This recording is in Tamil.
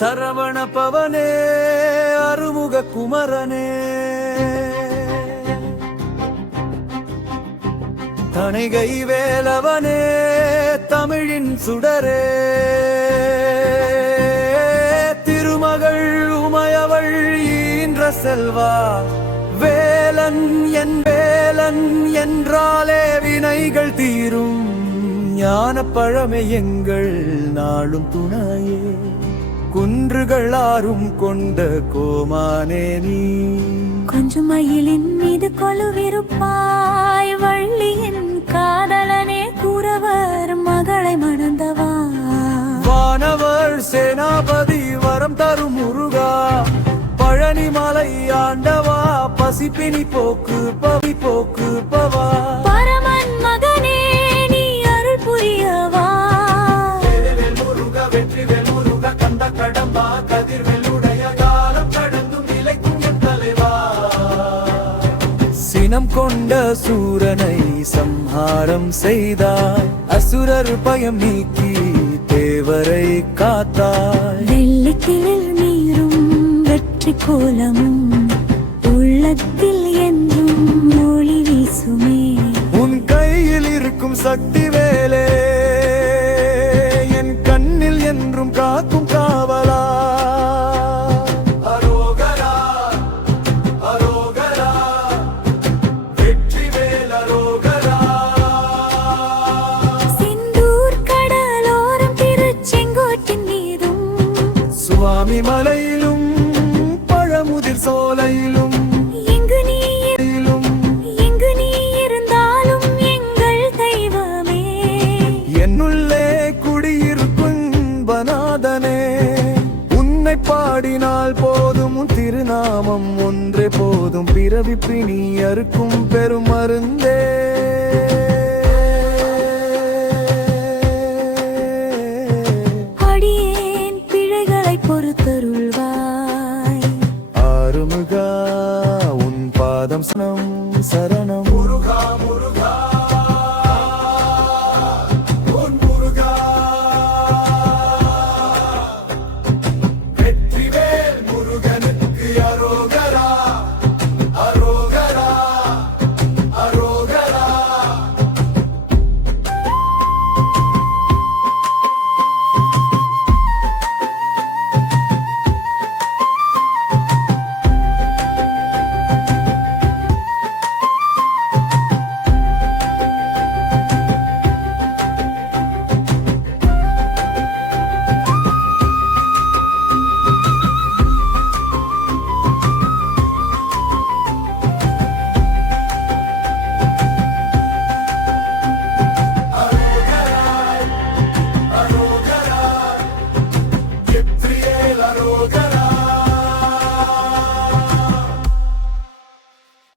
சரவண பவனே அருமுக குமரனே. தணிகை வேலவனே தமிழின் சுடரே. திருமகள் உமையவள் ஈன்ற செல்வா வேலன் என் வேலன் என்றாலே வினைகள் தீரும். ஞான பழமை எங்கள் நாளும் துணையே. குன்றுகள் ஆறும் கொண்ட கோமானே நீ. கொஞ்சம் மயிலின் மீது கொலுவிருப்பாய் வள்ளியின் காதலனே கூறவர் மகளை மணந்தவா. வானவர் சேனாபதி வரம் தரும் முருகா. பழனி மலை ஆண்டவா பசிப்பினி போக்கு பவி போக்கு பவா. சினம் கொண்ட சூரனை சம்ஹாரம் செய்தாய் அசுரர் பயம் நீக்கி தேவரை காத்தாய் வெள்ளிக்கிளில் நீரும் வெற்றி கோலமும் உள்ளத்தில் என்றும் ஒளி வீசுமே. உன் கையில் இருக்கும் சக்தி வேலே இருந்தாலும் எங்கள் தெய்வமே. என்னுள்ளே குடியிருக்கும் பனாதனே உன்னை பாடினால் போதும் திருநாமம் ஒன்றே போதும். பிறவி பிணி அறுக்கும் பெரும் Set sara дорога.